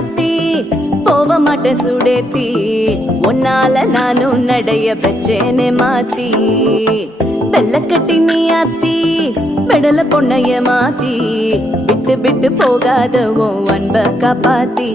அத்தி போக மாட்டேன் சுடேத்தி உன்னால நானும் நடைய பெச்சேனே மாத்தி வெள்ளக்கட்டி நீ அத்தி பெடல பொண்ணைய மாத்தி விட்டு விட்டு போகாத உன் அன்ப காப்பாத்தி